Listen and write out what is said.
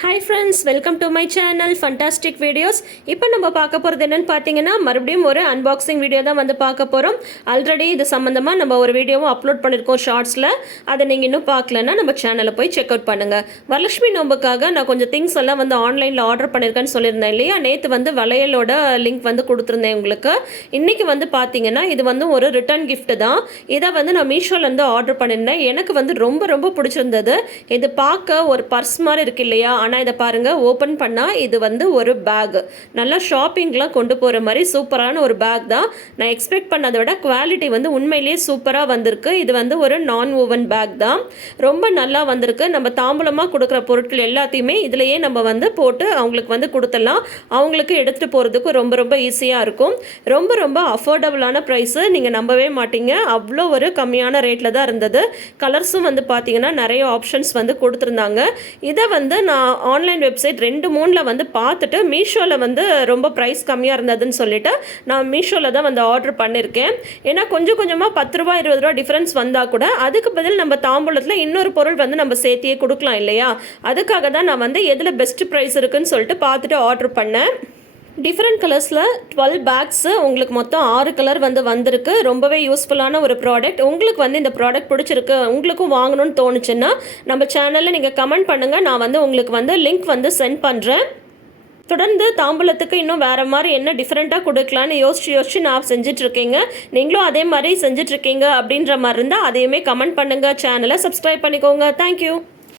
Hi friends welcome to my channel fantastic videos இப்போ நம்ம பார்க்க போகிறது என்னன்னு பார்த்தீங்கன்னா மறுபடியும் ஒரு அன்பாக்சிங் வீடியோ தான் வந்து பார்க்க போகிறோம் ஆல்ரெடி இது சம்மந்தமாக நம்ம ஒரு வீடியோவும் அப்லோட் பண்ணியிருக்கோம் ஷார்ட்ஸில் அதை நீங்கள் இன்னும் பார்க்கலன்னா நம்ம சேனலை போய் செக் அவுட் பண்ணுங்கள் வரலட்சுமி நோம்புக்காக நான் கொஞ்சம் திங்ஸ் எல்லாம் வந்து ஆன்லைனில் ஆர்டர் பண்ணியிருக்கேன்னு சொல்லியிருந்தேன் இல்லையா? நேற்று வந்து வளையலோட லிங்க் வந்து கொடுத்துருந்தேன் உங்களுக்கு. இன்றைக்கி வந்து பார்த்தீங்கன்னா இது வந்து ஒரு ரிட்டர்ன் கிஃப்ட் தான். இதை வந்து நான் மீஷோலேருந்து ஆர்டர் பண்ணியிருந்தேன் எனக்கு வந்து ரொம்ப ரொம்ப பிடிச்சிருந்தது. இது பார்க்க ஒரு பர்ஸ் மாதிரி இருக்கு இல்லையா? ஆனால் இதை பாருங்கள் ஓப்பன் பண்ணால் இது வந்து ஒரு பேக் நல்லா ஷாப்பிங்லாம் கொண்டு போகிற மாதிரி சூப்பரான ஒரு பேக் தான். நான் எக்ஸ்பெக்ட் பண்ணதை விட குவாலிட்டி வந்து உண்மையிலேயே சூப்பராக வந்திருக்கு. இது வந்து ஒரு நான் ஓவன் பேக் தான். ரொம்ப நல்லா வந்திருக்கு. நம்ம தாம்பூலமாக கொடுக்குற பொருட்கள் எல்லாத்தையுமே இதுலேயே நம்ம வந்து போட்டு அவங்களுக்கு வந்து கொடுத்துடலாம். அவங்களுக்கு எடுத்துகிட்டு போகிறதுக்கு ரொம்ப ரொம்ப ஈஸியாக இருக்கும். ரொம்ப ரொம்ப அஃபோர்டபுளான ப்ரைஸு நீங்கள் நம்பவே மாட்டீங்க. அவ்வளோ ஒரு கம்மியான ரேட்டில் தான் இருந்தது. கலர்ஸும் வந்து பார்த்தீங்கன்னா நிறைய ஆப்ஷன்ஸ் வந்து கொடுத்துருந்தாங்க. இதை வந்து நான் ஆன்லைன் வெப்சைட் ரெண்டு மூணில் வந்து பார்த்துட்டு மீஷோவில் வந்து ரொம்ப ப்ரைஸ் கம்மியாக இருந்ததுன்னு சொல்லிட்டு நான் மீஷோவில் தான் வந்து ஆர்டர் பண்ணியிருக்கேன் ஏன்னா கொஞ்சம் கொஞ்சமாக பத்து ரூபா இருபது ரூபா டிஃப்ரென்ஸ் வந்தால் கூட அதுக்கு பதில் நம்ம தாம்பூலத்தில் இன்னொரு பொருள் வந்து நம்ம சேர்த்தியே கொடுக்கலாம் இல்லையா? அதுக்காக தான் நான் வந்து எதில் பெஸ்ட் ப்ரைஸ் இருக்குன்னு சொல்லிட்டு பார்த்துட்டு ஆர்டர் பண்ணேன். டிஃப்ரெண்ட் கலர்ஸில் டுவெல் பேக்ஸு உங்களுக்கு மொத்தம் ஆறு கலர் வந்து வந்திருக்கு. ரொம்பவே யூஸ்ஃபுல்லான ஒரு ப்ராடக்ட் உங்களுக்கு வந்து இந்த ப்ராடக்ட் பிடிச்சிருக்கு உங்களுக்கும் வாங்கணும்னு தோணுச்சுன்னா நம்ம சேனலில் நீங்கள் கமெண்ட் பண்ணுங்கள் நான் வந்து உங்களுக்கு வந்து லிங்க் வந்து சென்ட் பண்ணுறேன் தொடர்ந்து தாம்பூலத்துக்கு இன்னும் வேறு மாதிரி என்ன டிஃப்ரெண்ட்டாக கொடுக்கலான்னு யோசிச்சு யோசிச்சு நான் செஞ்சிட்ருக்கீங்க நீங்களும் அதே மாதிரி செஞ்சிட்ருக்கீங்க அப்படின்ற மாதிரி இருந்தால் அதையுமே கமெண்ட் பண்ணுங்கள் சேனலை சப்ஸ்கிரைப் பண்ணிக்கோங்க. தேங்க்யூ